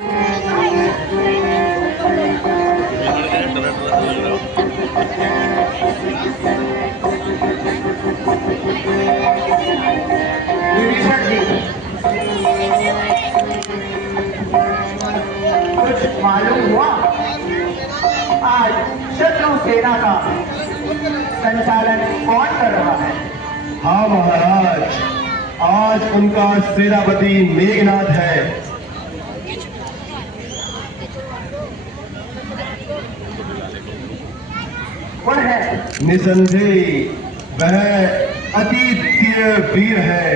विभीषण जी, कुछ मालूम हुआ? आज शत्रु सेना का संचालन कौन कर रहा है? हाँ महाराज, आज उनका सेनापति मेघनाथ है। कौन है? निसंदेह वह अति तीर वीर है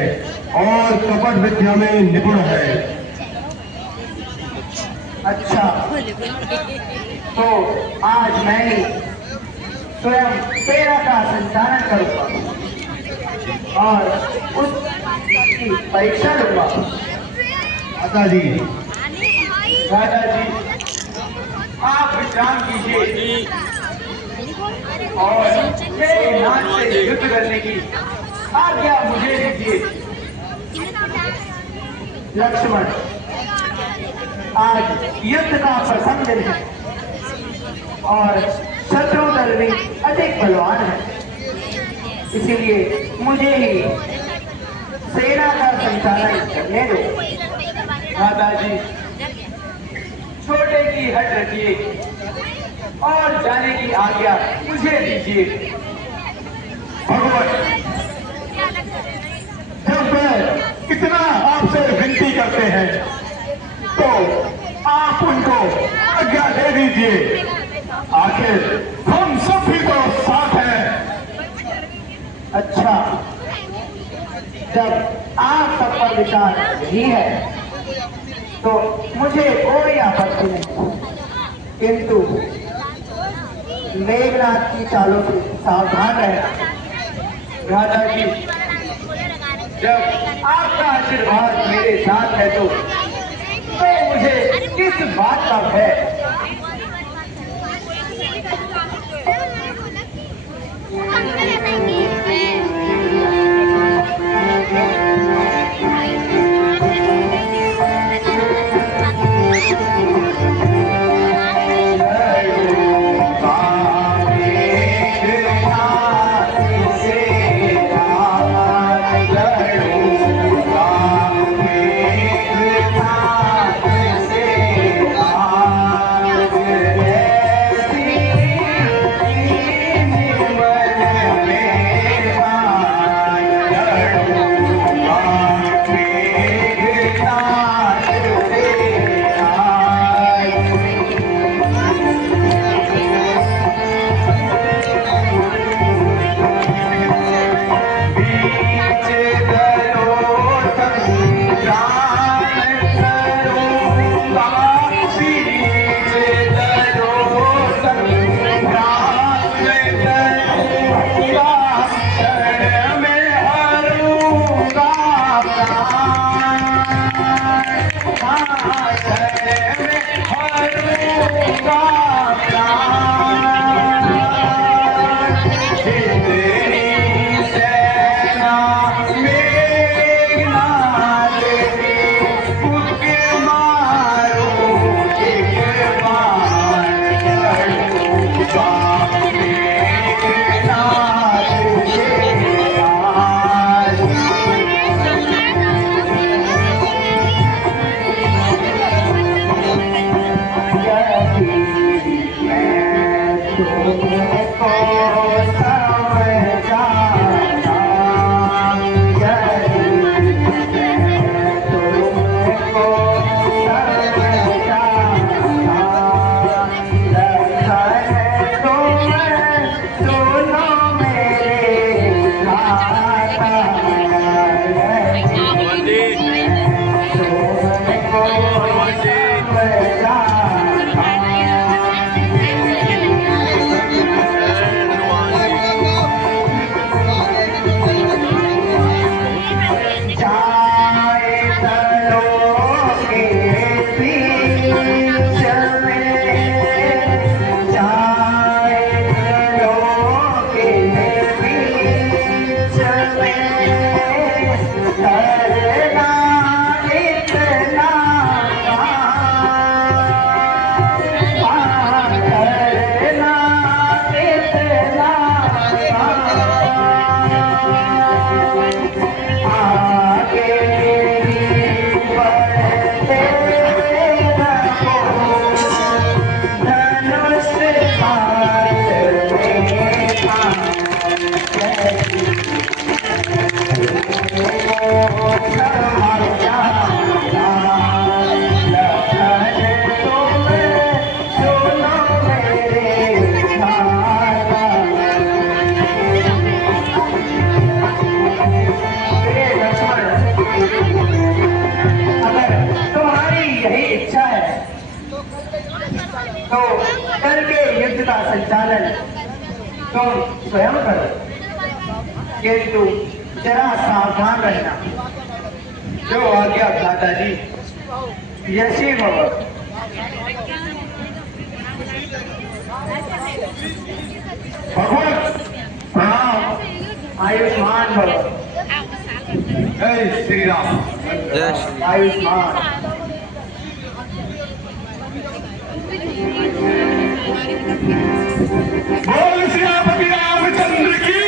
और कपट विद्या में निपुण है। अच्छा, तो आज मैं ही स्वयं सेना का संचालन करूंगा और उसकी परीक्षा लूंगा। माता जी, राजा जी, आप विश्राम कीजिए और मेरे नाथ से युद्ध करने की आज्ञा मुझे दीजिए। लक्ष्मण, आज युद्ध का प्रथम दिन है और शत्रु दल भी अधिक बलवान है, इसीलिए मुझे ही सेना का संचालन करने दो। माता जी, छोटे की हट रखिए और जाने की आज्ञा मुझे दीजिए। भगवान, जब इतना आपसे विनती करते हैं तो आप उनको आज्ञा दे दीजिए। आखिर हम सब भी तो साथ हैं। अच्छा, जब आप सब पर विचार नहीं है तो मुझे कोई आपत्ति नहीं, किंतु मेघनाथ की चालों से सावधान रहना। राजा जी, जब आपका आशीर्वाद मेरे साथ है तो मुझे किस बात का भय? तो कल के युद्ध का संचालन तुम स्वयं करो, किंतु जरा सावधान रहना। जो आज्ञा दादाजी, यशी भव। भगवत प्रणाम। आयुष्मान भव। जय श्री राम। आयुष्मान। बोल श्रीपति रामचंद्र की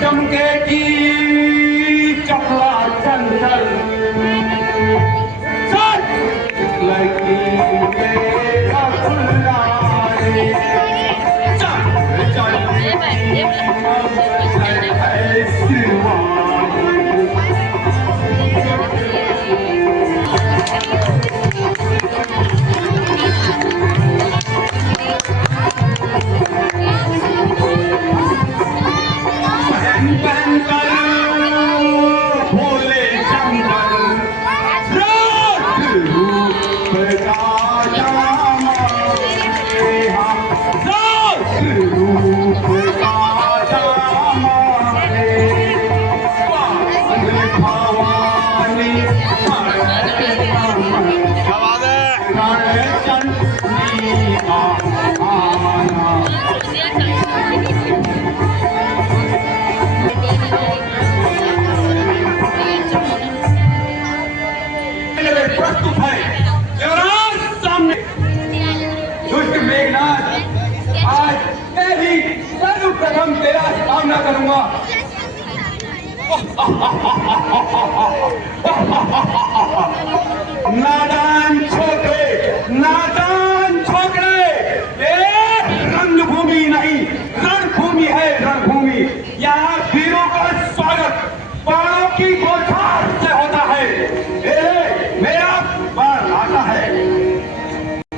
चमकेगी चपला चंचल लगी मेरा फुलदारी चम प्रस्तुत है युवराज सामने। दुष्ट मेघनाथ, आज मैं भी सर्वप्रथम तेरा सामना करूंगा। नादान छोकरे, नादान छोकरे, ये रंगभूमि नहीं रणभूमि है, रणभूमि। यहाँ वीरों का स्वागत बाणों की बौछार से होता है। मेरा बाण आता है,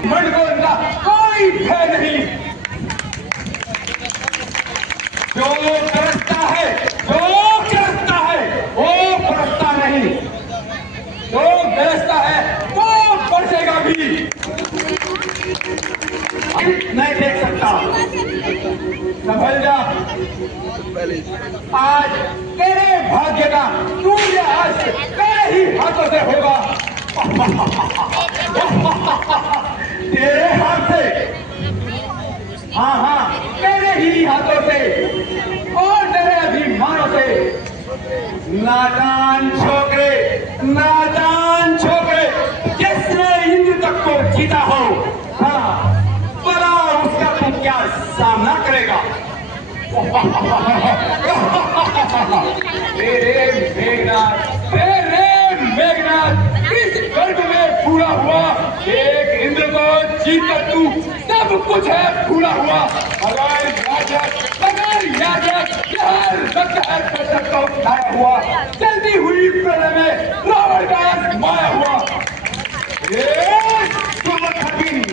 मंडकोर का कोई भय नहीं। जो गरजता है, जो गरजता है वो बरसता नहीं। जो गरजता है वो बरसेगा भी। नहीं देख सकता। संभल जा, आज तेरे भाग्य का सूर्यास्त तेरे ही हाथों से होगा। तेरे हाथ से? हाँ हाँ, तेरे ही हाथों से और तेरे अभिमानों से। नादान छोकरे, नादान छोकरे, जिसने इंद्र तक को जीता हो, हाँ भला उसका तुम क्या सामना करेगा? तेरे मेघनाथ, इस गर्भ में फूला हुआ एक इंद्र को जीत कर तू सब कुछ है भूला हुआ। अगर याजक को उठाया हुआ, चलती हुई प्रलय में रावण का माया हुआ।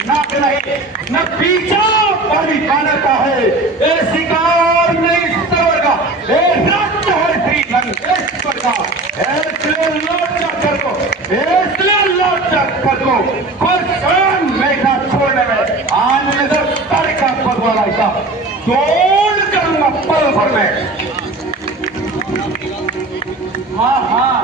नाक नहीं न पीछा बड़ी कानर का है, ये शिकार नहीं सरोवर का, ये राज्य है श्री लंकेश्वर का। इसलिए लौटा कर दो, इसलिए लौटा कर दो। खुद स्वयं मेघनाथ छोड़ने में आने नजर तारे का पदवाला ऐसा तोड़ करूंगा पल भर में। हाँ हाँ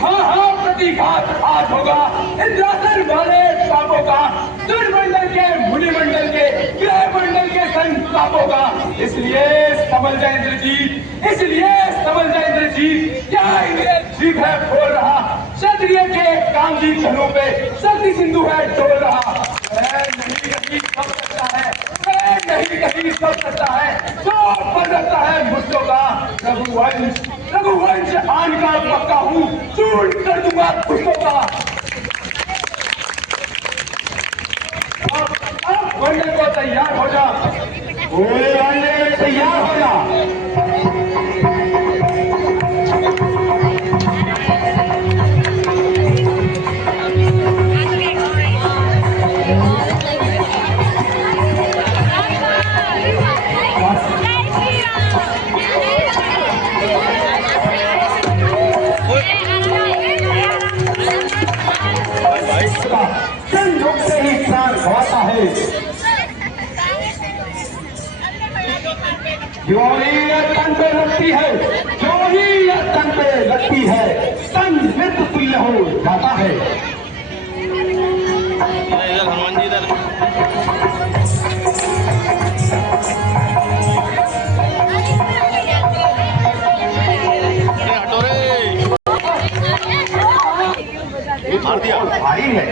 हाँ हाँ, प्रतिघात आज होगा इंद्रासन वाले पापों का, दुर्मंडल के मुनिमंडल के ग्रह मंडल के संतापों का। इसलिए समझ जा इंद्रजीत, इसलिए समझ जा इंद्रजीत, क्या इंद्रजीत है बोल रहा। क्षत्रिय के कामजी धनुं पे शक्ति सिंधु है डोल रहा। नहीं नहीं सब सकता है, नहीं नहीं सब सकता है, जो बन सकता है मुझको का। रघुवंश रघुवंश आन का पक्का हूँ, चूर कर दूंगा पुष्पों का। अब बनने को तैयार हो जा, बनने में तैयार हो जा। संयोग से ही प्राण होता है। जो ही यह तन पे लगती है, जो ही यह तन पे लगती है, तन मृत तुल्य हो जाता है। हनुमान जी इधर हटो रे, मार दिया। भारी है।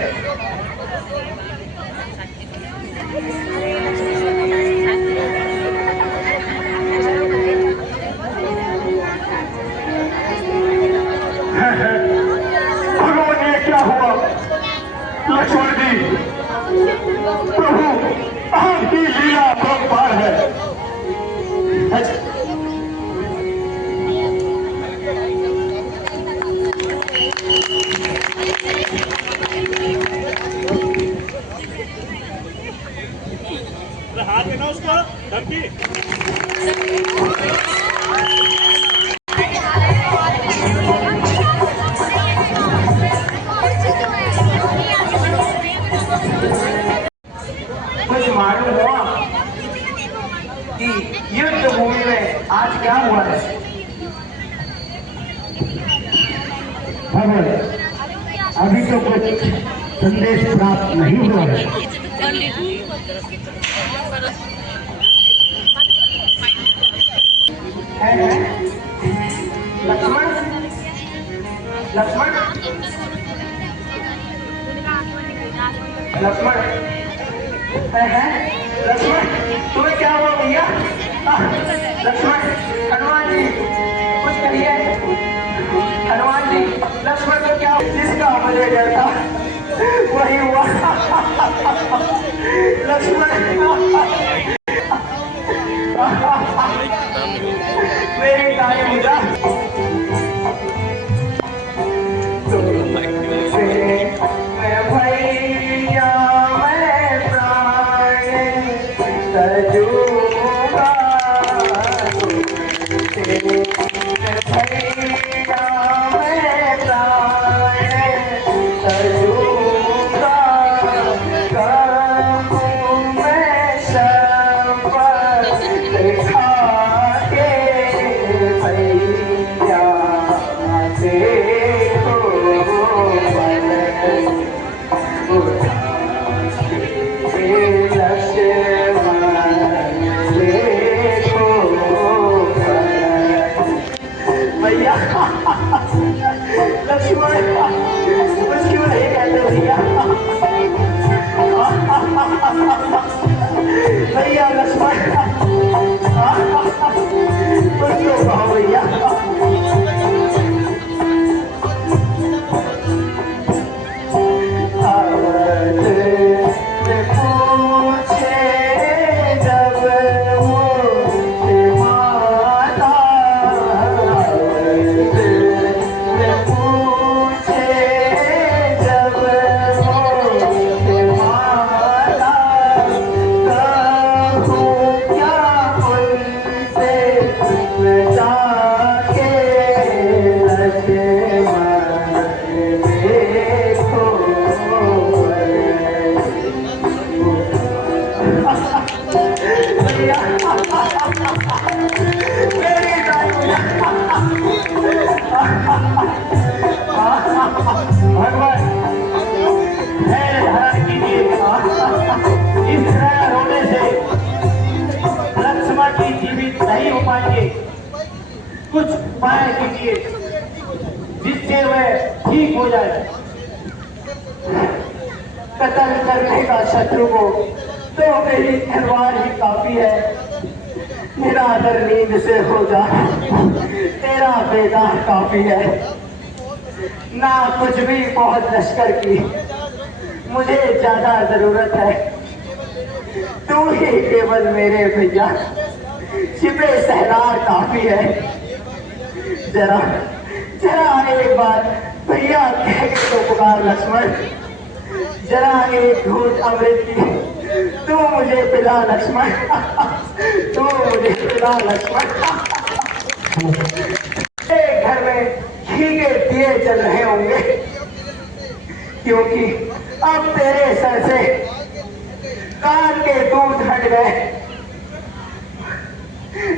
भगवान ये क्या हुआ लक्ष्मण जी? कुछ मालूम हुआ कि युद्ध भूमि में आज क्या हुआ है? खबर अभी तो कुछ संदेश प्राप्त नहीं हुआ है। लक्ष्मण, लक्ष्मण, लक्ष्मण, लक्ष्मण, तुम्हें क्या हुआ भैया? लक्ष्मण, हनुमान जी कुछ कहिए। हनुमान जी, लक्ष्मण को क्या, जिसका मुझे डर था वही हुआ। लक्ष्मण, मेरी गाय मुझा मैं भैया मैं प्राण तजूगा, भैया मैं प्राण तजूगा, कहूँ मैं शपथ खा के भैया देखो भैया। लक्ष्मण कुछ क्यों नहीं कहते भैया? भैया लक्ष्मण कुछ तो कहो भैया। भगवान धैर्य धारण कीजिए। इस तरह रोने से लक्ष्मण की जीवित नहीं हो पाएंगे। कुछ उपाय कीजिए जिससे वह ठीक हो जाए। कत्ल करने का शत्रु को तो मेरी तलवार ही काफी है। निरादर नींद से हो जा तेरा बेदार काफी है। ना कुछ भी बहुत लश्कर की मुझे ज्यादा जरूरत है। तू ही केवल मेरे भैया छिपे सहनार काफी है। जरा जरा एक बार भैया कह के तो पुकार लक्ष्मण। जरा एक घूंट अमृत की तू मुझे पिला लक्ष्मण। तू मुझे पिला लक्ष्मण। घर में घी के दिए जल रहे होंगे क्योंकि अब तेरे सर से कान के दूध हट गए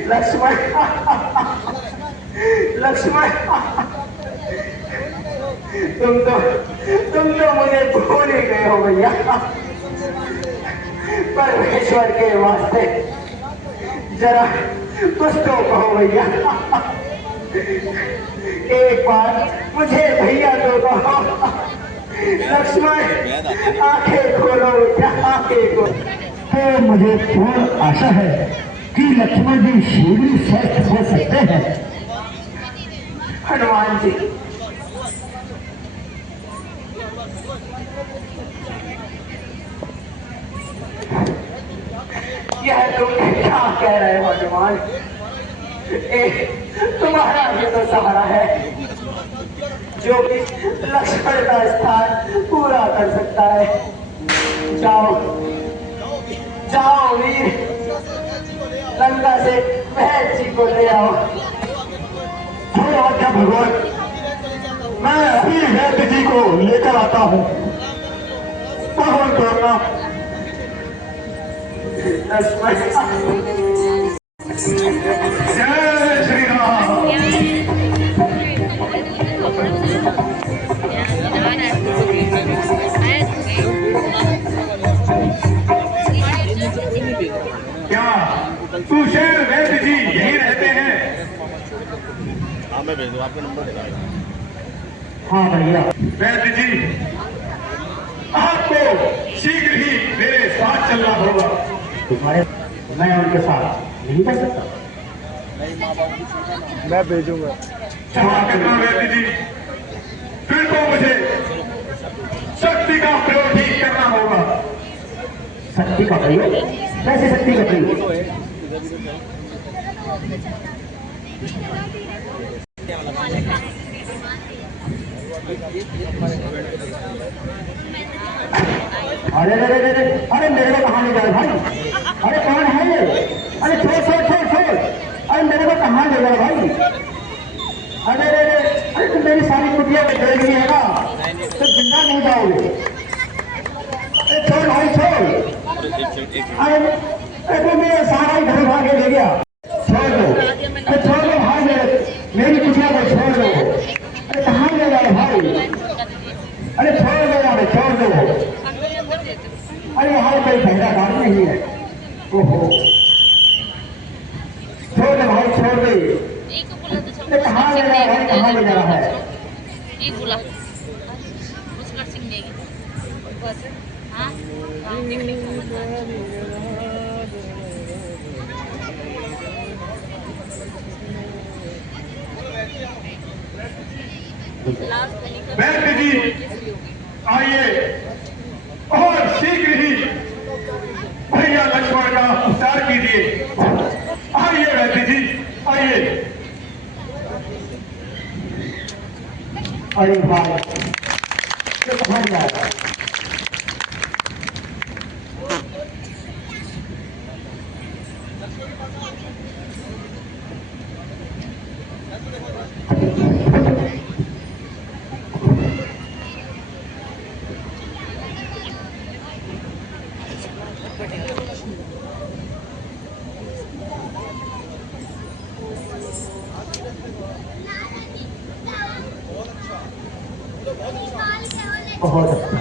लक्ष्मण। लक्ष्मण तुम तो मुझे भूल ही गए हो भैया। परमेश्वर के वास्ते जरा कुछ तो कहो भैया। एक बार मुझे भैया तो कहो। लक्ष्मण आंखें खोलो भैया, आंखें खोलो। तो मुझे पूर्ण आशा है कि लक्ष्मण जी शीघ्र स्वस्थ हो सकते हैं। हनुमान जी यह तुम क्या कह रहे हो हनुमान? तुम्हारा भी तो सहारा है जो कि लक्ष्मण का स्थान पूरा कर सकता है। जाओ जाओ वीर, गंगा से बहन जी को ले आओ। जो आज्ञा भगवान, मैं अभी वैद्य जी को लेकर आता हूँ। भगवान करना। जय श्री राम। क्या सुशेर वैद्य जी यहीं रहते हैं? हाँ मैं भेज दूँ, आपका नंबर दे रहा हाँ भैया। वैद्य जी, आपको शीघ्र ही मेरे साथ चलना होगा। तुम्हारे मैं उनके साथ नहीं कर सकता। मैं भेजूंगा। क्षमा करना वैद्य जी, फिर तो मुझे शक्ति का प्रयोग ही करना होगा। शक्ति का प्रयोग? कैसे शक्ति का प्रयोग? अरे अरे अरे अरे अरे मेरे को कहाँ ले जाए भाई? अरे कौन है ये? अरे छोड़ छोड़ छोड़ छोड़। अरे मेरे को कहाँ ले जाए भाई? अरे अरे अरे अरे तुम मेरी सारी कुटिया में देख रही है ना, तो जिंदा नहीं जाओगे। अरे छोड़ भाई छोड़। अरे तो मेरा सारा ही घर भाग के ले गया। छोड़ दो, अरे छोड़ दो भाई, मेरी कुटिया को छोड़ दो। अरे कहाँ ले जाए भाई? अरे छोड़ दो यार, छोड़ दो। अरे यहाँ कोई झंडा गाड़ी नहीं है। ओहो, छोड़ दे भाई, छोड़ दे। अरे कहाँ ले जा रहा है, कहाँ ले जा रहा है? एक बोला पुष्कर सिंह नेगी बस। हाँ वैद्य जी आइए और शीघ्र ही भैया लक्ष्मण का उपचार कीजिए। आइए वैद्य जी आइए। अरे भाई, ये कहाँ जा रहा है? बहुत अच्छा।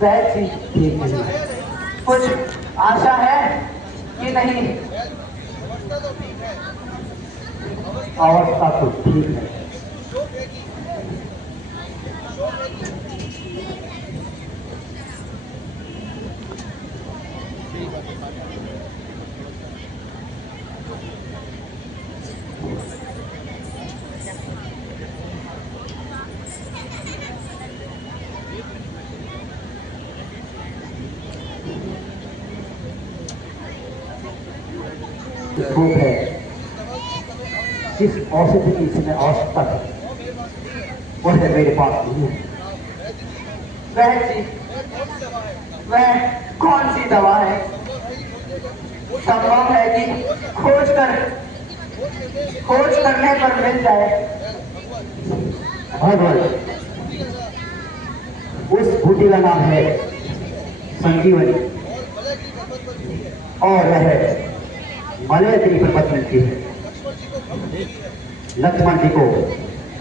वैद जी ठीक नहीं है। कुछ आशा है कि नहीं? अवस्था तो ठीक है। धूप है, जिस औषधि की इसमें आवश्यकता है वह मेरे पास नहीं है। वह चीज, वह कौन सी दवा है? संभव है कि खोज करने पर मिल जाए। भगवान, उस बूटी का नाम है संजीवनी और वह मलयत्री पर्वत मिलती है। लक्ष्मण जी को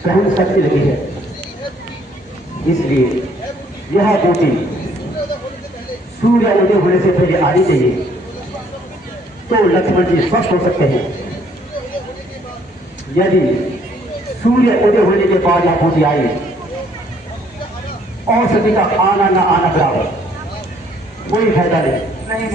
सहन शक्ति लगी है, इसलिए यह बूटी सूर्य उदय होने से पहले आनी चाहिए, तो लक्ष्मण जी स्वस्थ हो सकते हैं। यदि सूर्य उदय होने के बाद यह बूटी आई, औषधि का आना न आना बराबर, कोई फायदा नहीं। नहीं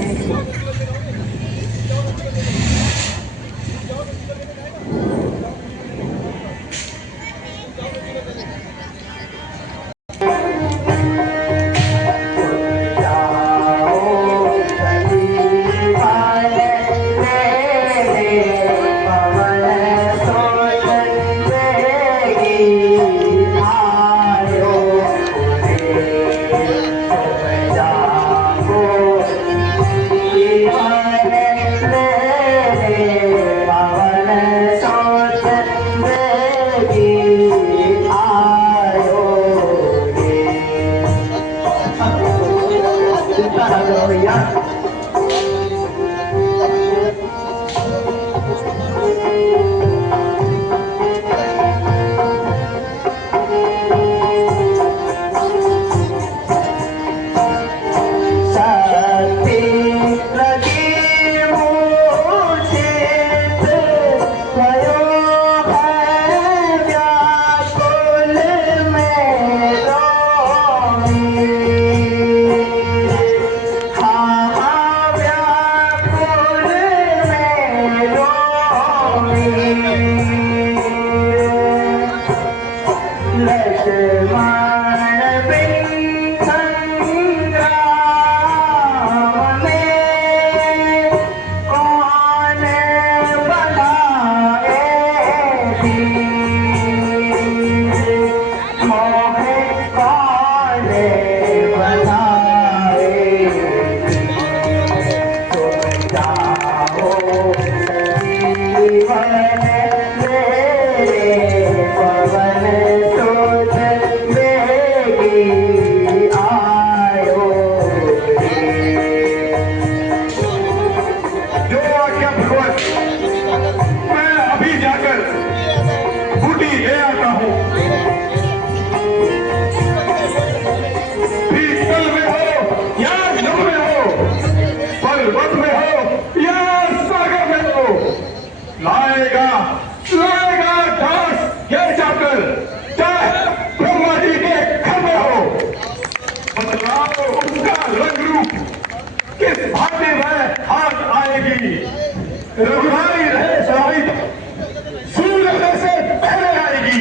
रघुराई रहे सराई सूर्य से पहले आएगी।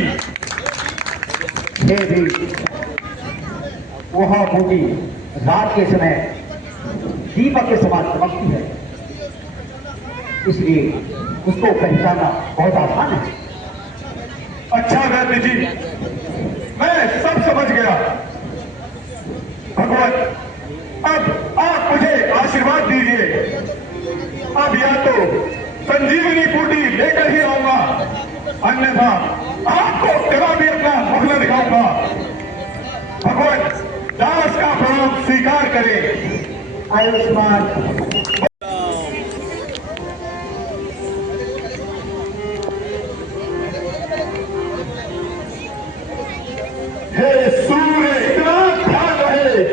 फिर भी वह बूटी रात के समय दीपक के समान चमकती है, इसलिए उसको पहचानना बहुत आसान है। अच्छा गांधी जी, मैं सब समझ गया। भगवान, अब आप मुझे आशीर्वाद दीजिए। अब या तो संजीवनी बूटी लेकर ही आऊंगा, अन्यथा आपको कभी अपना मुख न दिखाऊंगा। भगवान, दास का प्रणाम स्वीकार करें। आयुष्मान हे सूर्य, इतना ध्यान रहे,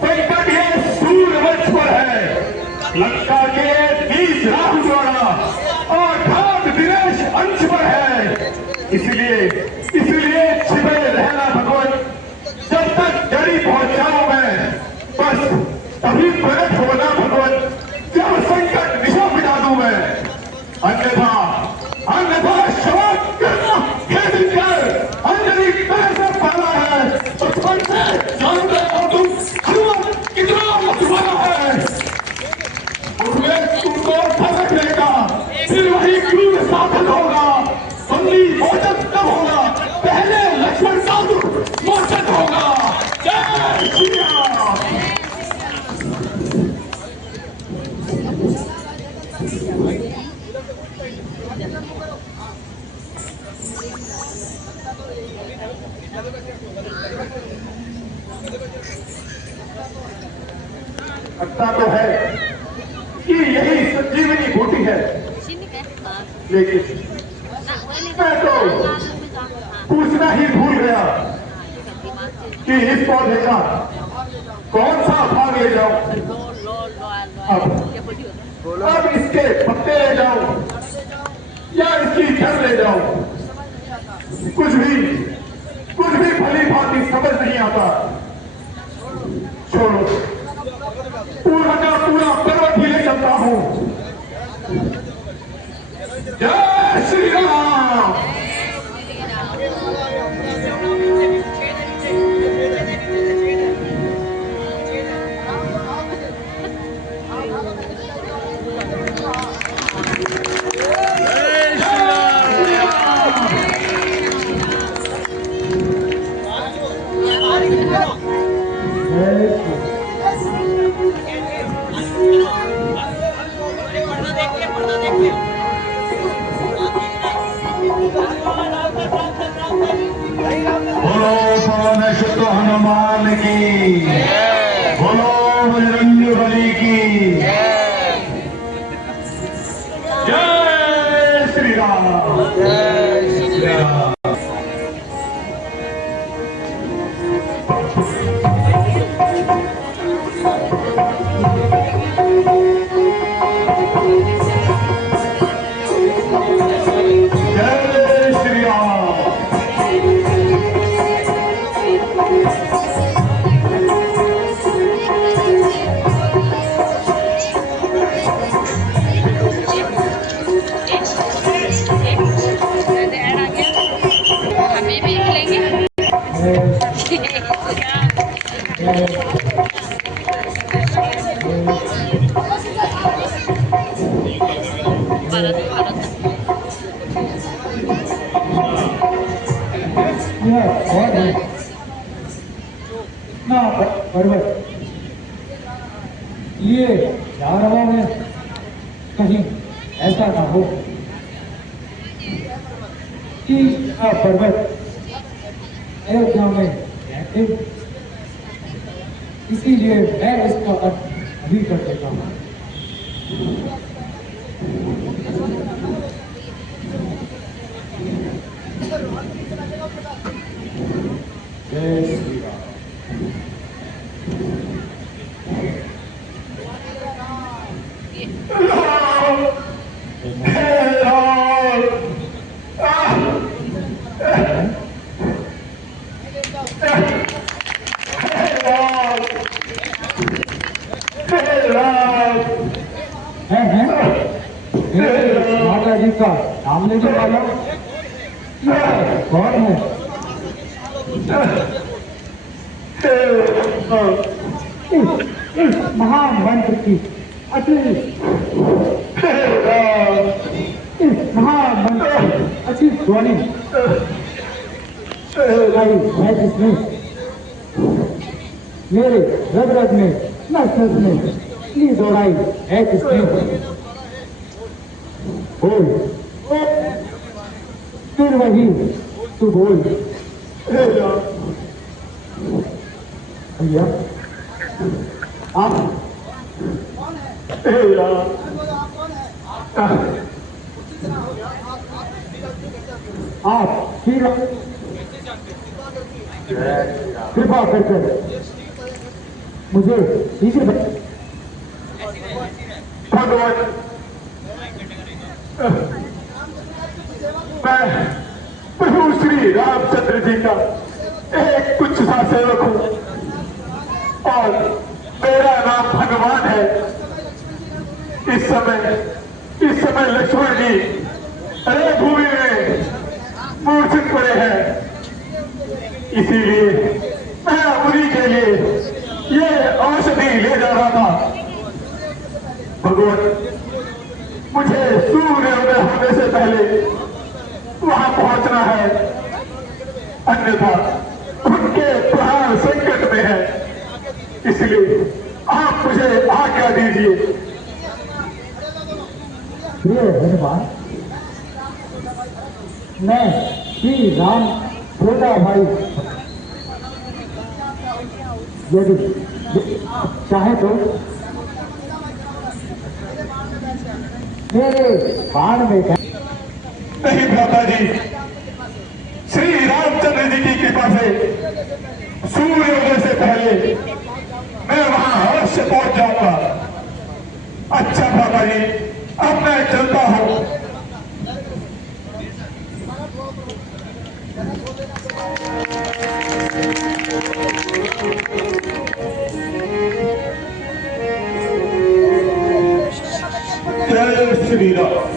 संकट ये सूर्य वंश पर है। लंका के 20 राहु द्वारा और घात दिनेश अंश पर है। इसलिए छिपे रहना भगवान, जब तक जड़ी पहुंचाऊं मैं, बस तभी प्रकट होना भगवान, जब संकट निशा मिटा दूं मैं। अन्यथा शोक करना हे दिनकर, अंजलि कैसे पाना है बचपन से जानते हो तुम जीवन कितना मधुबना है। उसमें तुमको फर्क लेगा, फिर वही क्रूर साधन होगा। बंदी मोचन तब होगा, पहले लक्ष्मण का दुख मोचन होगा। जय श्री राम। लगता तो है कि यही संजीवनी बूटी है, लेकिन मैं तो पूछना ही भूल गया कि इस पौधे का कौन सा भाग ले जाऊं। अब इसके पत्ते ले जाऊं या इसकी जड़ ले जाऊं, कुछ भी भली भांति समझ नहीं आता। छोड़ो, पूरा का पूरा पर्वत ही ले चलता हूं। जय श्री राम। बोलो पवन शुद्ध हनुमान की, बोलो बजरंग बली की जय श्री राम। जय श्री राम। और है ना पर्वत, ये जा रहा है, कहीं ऐसा ना हो कि पर्वत अयोध्या में रहते, इसीलिए मैं इसका अर्थ अभी कर देता हूँ। जय श्री राम। है माता जी का नाम लेने वाला कौन है? इस महामंत्र की अति इस महामंत्र की अति ध्वनि है जिसमें मेरे रग रग में नस नस में इतनी दौड़ाई है जिसमें बोल फिर वही तू बोल भैया आप कृपा करके मुझे सीधे भगवान मैं प्रभु श्री रामचंद्र जी का एक कुछ सा सेवक हूँ और मेरा नाम भगवान है। इस समय लक्ष्मण जी अरे भूमि में मूर्छित पड़े हैं, इसीलिए मैं उन्हीं के लिए ये औषधि ले जा रहा था। भगवान मुझे सूर्योदय होने से पहले वहां पहुंचना है, अन्यथा उनके प्राण संकट में है, इसलिए आप मुझे आज्ञा दीजिए। प्रिय हनुमान, मैं श्री राम छोटा भाई यदि चाहे तो मेरे बाण में नहीं भ्राता जी, श्री रामचंद्र जी की कृपा से सूर्योदय से पहले मैं वहां अवश्य पहुंच जाऊंगा। अच्छा भ्राता जी, अब मैं चलता हूं। जय श्री राम।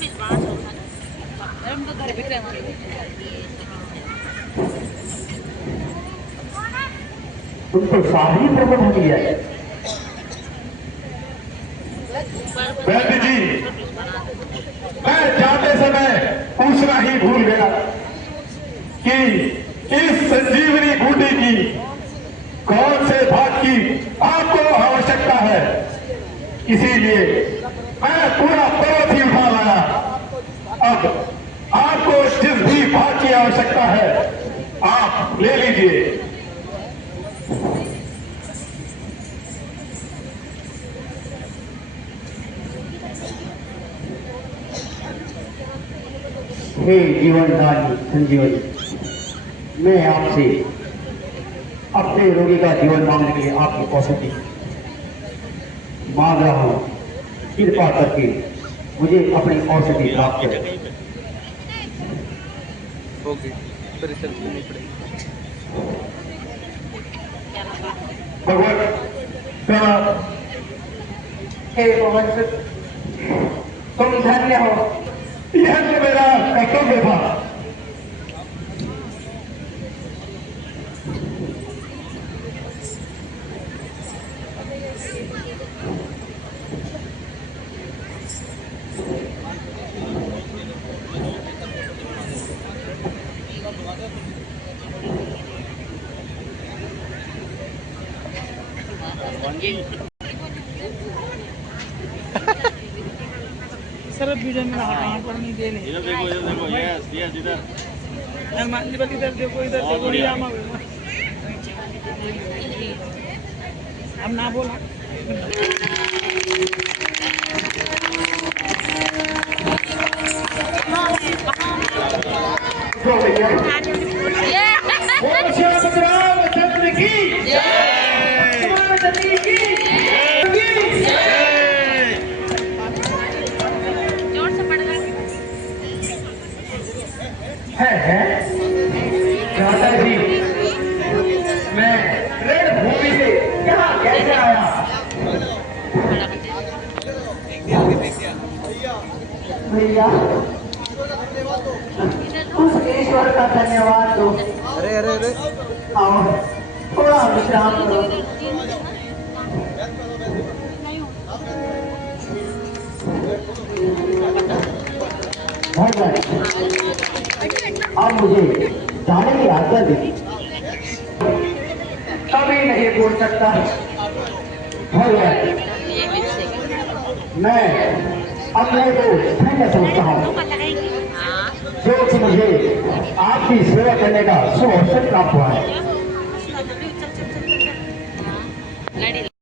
पीस बनाना चाहूँगा। अरे हम तो घर भी हमारे तुम तो सारी प्रकट होती है। वैद्य जी, मैं जाते समय पूछना ही भूल गया कि इस संजीवनी बूटी की कौन से भाग की आपको आवश्यकता है। इसीलिए मैं पूरा पर्वत ही उठा लाया। अब आपको जिस भी भाग की आवश्यकता है आप ले लीजिए। हे जीवनदायी संजीवनी, मैं आपसे अपने रोगी का जीवन मांगने के लिए आपकी औषधि मांग रहा हूँ। कृपा करके मुझे अपनी औषधि प्राप्त करें। ओके, फिर रिसर्च करनी पड़ेगी। भगवान प्रणाम। हे पवन सुत, तुम धन्य हो। यह तो मेरा कर्तव्य था। सर वीडियो में हटाना पर नहीं दे ले इधर देखो, यस यस, इधर मान लीजिए इधर देखो ये आमा अब ना बोला जो भैया बोलो श्री रामचंद्र की रामचंद्र की जोर से पड़ गई। है दादाजी, मैं रणभूमि से यहाँ कैसे आया? भैया उस ईश्वर का धन्यवाद दो। अरे अरे अरे, आओ थोड़ा विश्राम करो। भगवान अब मुझे जाने की आज्ञा दी। कभी नहीं बोल सकता। भगवान ये मिक्स मैं अपने को धन्य समझता हूँ हाँ जो कि मुझे आपकी सेवा करने का शुभ अवसर प्राप्त हुआ है।